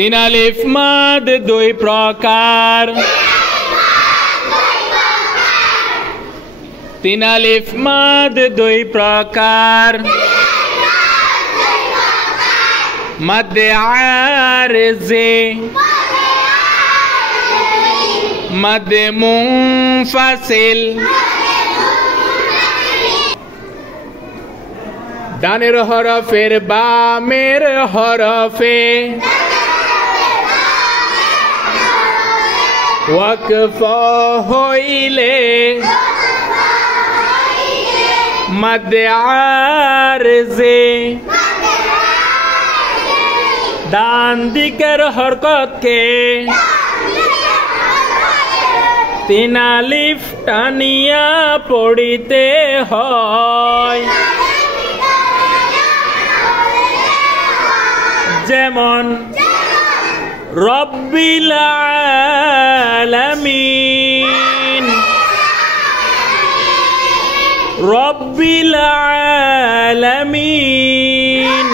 তিন আলিফ মাদ দুই প্রকার তিন আলিফ মাদ দুই প্রকার মাদ্দে আরজে মাদ্দে মুনফাসিল ডানের হরফের বামের হরফে ওয়াকফ হইলে মাদ্দে আরজে ডান দিকের হরকতকে তিন আলিফ টানিয়া পড়িতে হয় যেমন রব্বিল আলামিন রব্বিল আলামিন